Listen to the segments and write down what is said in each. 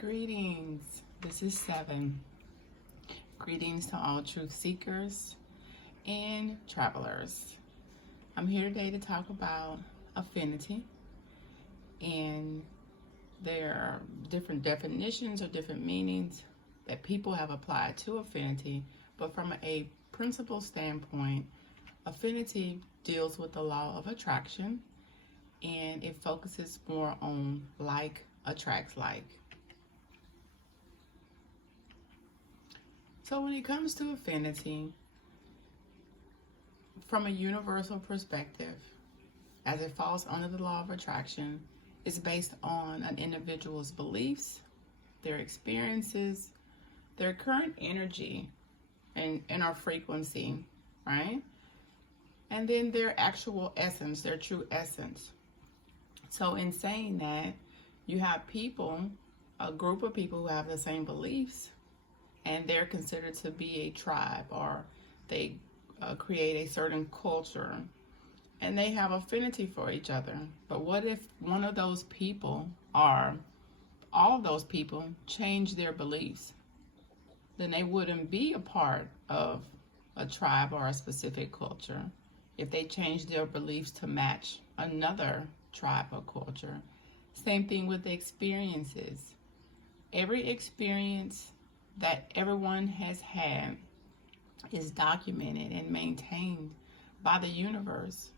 Greetings. This is 7. Greetings to all truth seekers and travelers. I'm here today to talk about affinity, and there are different definitions or different meanings that people have applied to affinity, but from a principle standpoint, affinity deals with the law of attraction, and it focuses more on like attracts like. So when it comes to affinity, from a universal perspective, as it falls under the law of attraction, it's based on an individual's beliefs, their experiences, their current energy, and our frequency, right? And then their actual essence, their true essence. So in saying that, you have people, a group of people who have the same beliefs, and they're considered to be a tribe, or they create a certain culture, and they have affinity for each other. But what if one of those people, or all of those people, change their beliefs? Then they wouldn't be a part of a tribe or a specific culture if they change their beliefs to match another tribe or culture. Same thing with the experiences. Every experience that everyone has had is documented and maintained by the universe.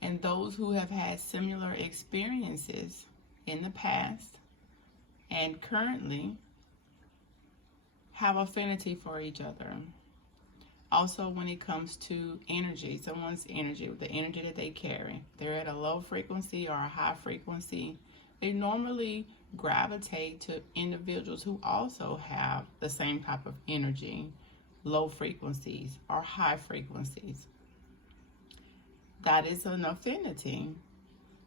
And those who have had similar experiences in the past and currently have affinity for each other. Also, when it comes to energy, someone's energy, the energy that they carry, they're at a low frequency or a high frequency, they normally gravitate to individuals who also have the same type of energy, low frequencies or high frequencies. That is an affinity.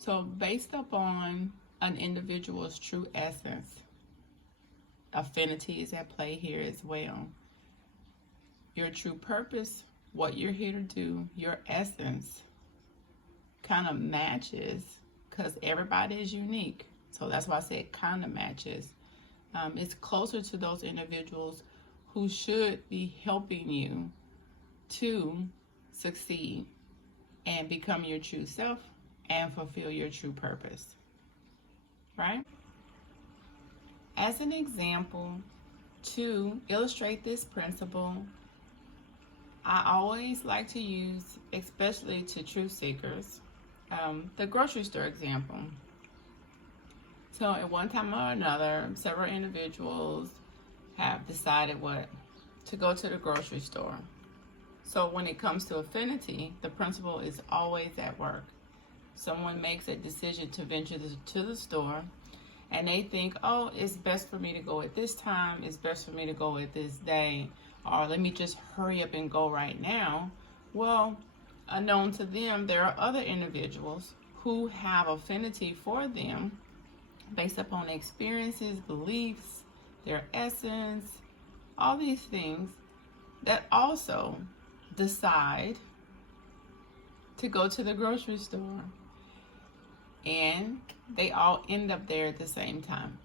So based upon an individual's true essence, affinity is at play here as well. Your true purpose, what you're here to do, your essence kind of matches, because everybody is unique. So that's why I say it kind of matches. It's closer to those individuals who should be helping you to succeed and become your true self and fulfill your true purpose, right? As an example, to illustrate this principle, I always like to use, especially to truth seekers, the grocery store example. So at one time or another, several individuals have decided to go to the grocery store. So when it comes to affinity, the principle is always at work. Someone makes a decision to venture to the store, and they think, oh, it's best for me to go at this time, it's best for me to go at this day, or let me just hurry up and go right now. Well, unknown to them, there are other individuals who have affinity for them based upon experiences, beliefs, their essence, all these things, that also decide to go to the grocery store, and they all end up there at the same time.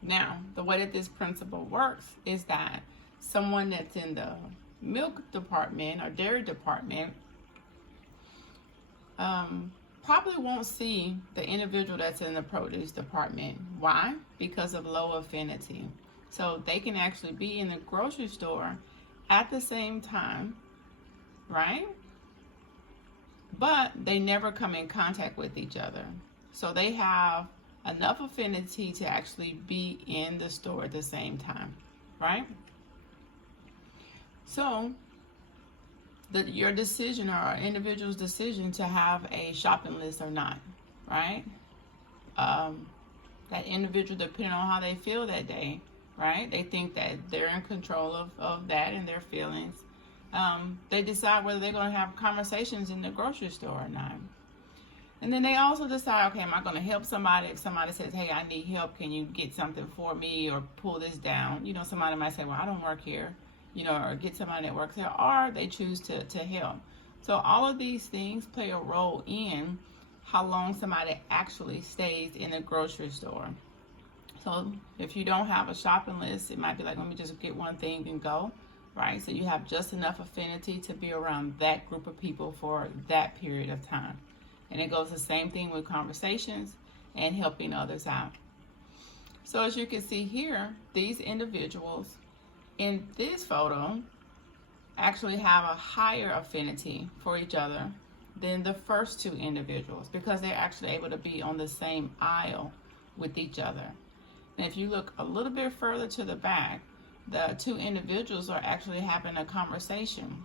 Now, the way that this principle works is that someone that's in the milk department or dairy department probably won't see the individual that's in the produce department. Why? Because of low affinity. So they can actually be in the grocery store at the same time, right? But they never come in contact with each other. So they have enough affinity to actually be in the store at the same time, right? So your decision, or an individual's decision to have a shopping list or not, right? That individual, depending on how they feel that day, right? They think that they're in control of that and their feelings. They decide whether they're going to have conversations in the grocery store or not. And then they also decide, okay, am I going to help somebody? If somebody says, hey, I need help, can you get something for me or pull this down? You know, somebody might say, well, I don't work here, you know, or get somebody that works there, or they choose to help. So all of these things play a role in how long somebody actually stays in a grocery store. So if you don't have a shopping list, it might be like, let me just get one thing and go, right? So you have just enough affinity to be around that group of people for that period of time. And it goes the same thing with conversations and helping others out. So as you can see here, these individuals in this photo actually have a higher affinity for each other than the first two individuals, because they're actually able to be on the same aisle with each other. And if you look a little bit further to the back, the two individuals are actually having a conversation.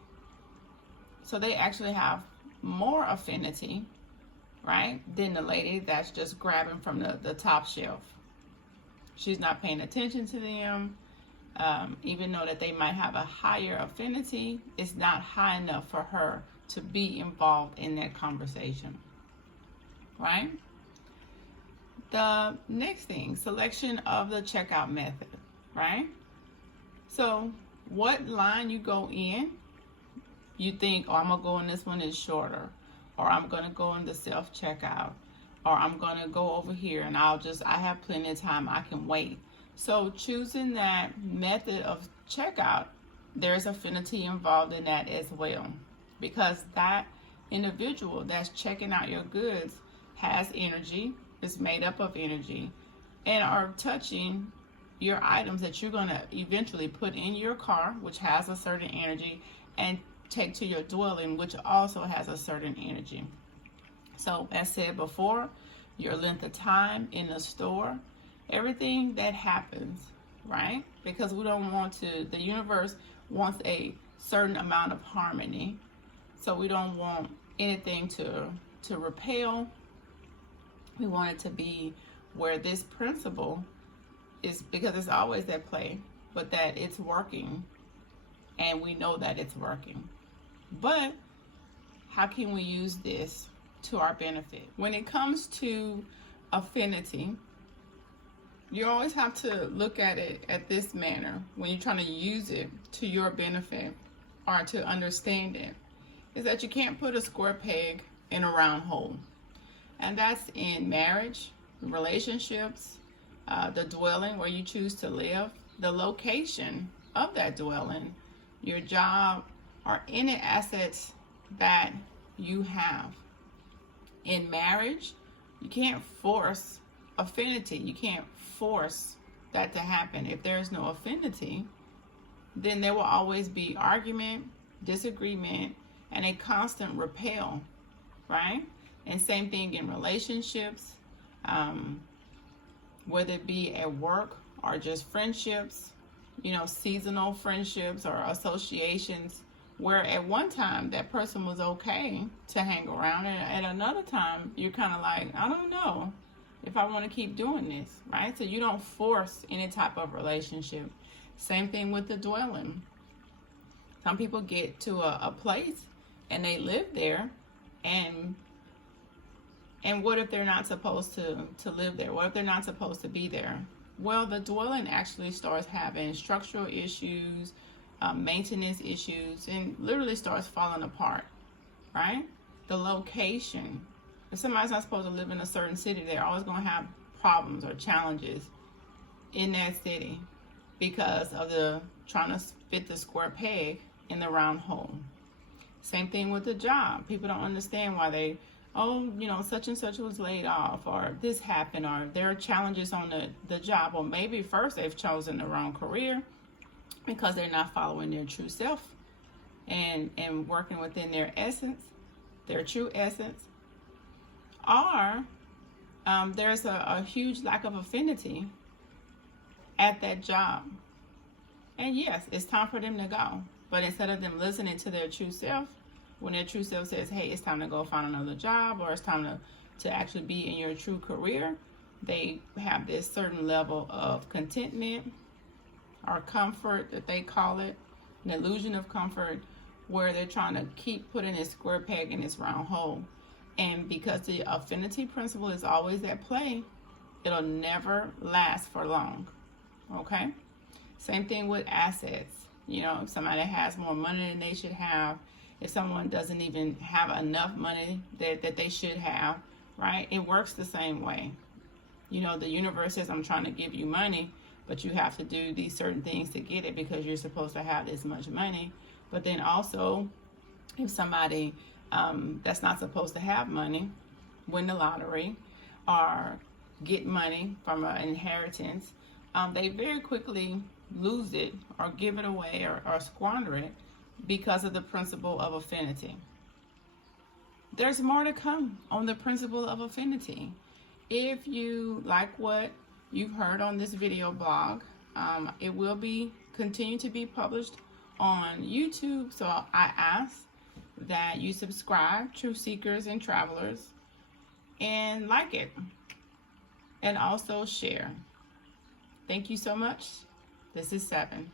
So they actually have more affinity, right, than the lady that's just grabbing from the top shelf. She's not paying attention to them. Even though that they might have a higher affinity, it's not high enough for her to be involved in that conversation, right? The next thing, selection of the checkout method, right? So what line you go in, you think, oh, I'm gonna go in this one is shorter, or I'm gonna go in the self-checkout, or I'm gonna go over here and I have plenty of time, I can wait. So choosing that method of checkout, there's affinity involved in that as well, because that individual that's checking out your goods has energy, is made up of energy, and are touching your items that you're going to eventually put in your car, which has a certain energy, and take to your dwelling, which also has a certain energy. So as said before, your length of time in the store, everything that happens, right? Because we don't want to, the universe wants a certain amount of harmony. So we don't want anything to repel. We want it to be where this principle is, because it's always at play, but that it's working and we know that it's working. But how can we use this to our benefit? When it comes to affinity, you always have to look at it at this manner when you're trying to use it to your benefit or to understand it, is that you can't put a square peg in a round hole. And that's in marriage, relationships, the dwelling where you choose to live, the location of that dwelling, your job, or any assets that you have. In marriage, you can't force affinity. You can't force that to happen. If there's no affinity, then there will always be argument, disagreement, and a constant repel, right? And same thing in relationships, whether it be at work or just friendships, seasonal friendships or associations, where at one time that person was okay to hang around, and at another time you're kind of like, I don't know if I want to keep doing this, right? So you don't force any type of relationship. Same thing with the dwelling. Some people get to a place and they live there, and what if they're not supposed to live there? What if they're not supposed to be there? Well, the dwelling actually starts having structural issues, maintenance issues, and literally starts falling apart, right? The location. If somebody's not supposed to live in a certain city, they're always going to have problems or challenges in that city because of the trying to fit the square peg in the round hole. Same thing with the job. People don't understand why such and such was laid off, or this happened, or there are challenges on the job, or maybe first they've chosen the wrong career because they're not following their true self and working within their essence, their true essence. Or there's a huge lack of affinity at that job. And yes, it's time for them to go. But instead of them listening to their true self, when their true self says, hey, it's time to go find another job, or it's time to actually be in your true career, they have this certain level of contentment or comfort that they call it, an illusion of comfort, where they're trying to keep putting this square peg in this round hole. And because the affinity principle is always at play, it'll never last for long, okay? Same thing with assets. If somebody has more money than they should have, if someone doesn't even have enough money that they should have, right? It works the same way. You know, the universe says, I'm trying to give you money, but you have to do these certain things to get it because you're supposed to have this much money. But then also, if somebody that's not supposed to have money win the lottery or get money from an inheritance, they very quickly lose it or give it away or squander it because of the principle of affinity. There's more to come on the principle of affinity. If you like what you've heard on this video blog, it will be continue to be published on YouTube. So I ask that you subscribe, Truth Seekers and Travelers, and like it, and also share. Thank you so much. This is 7.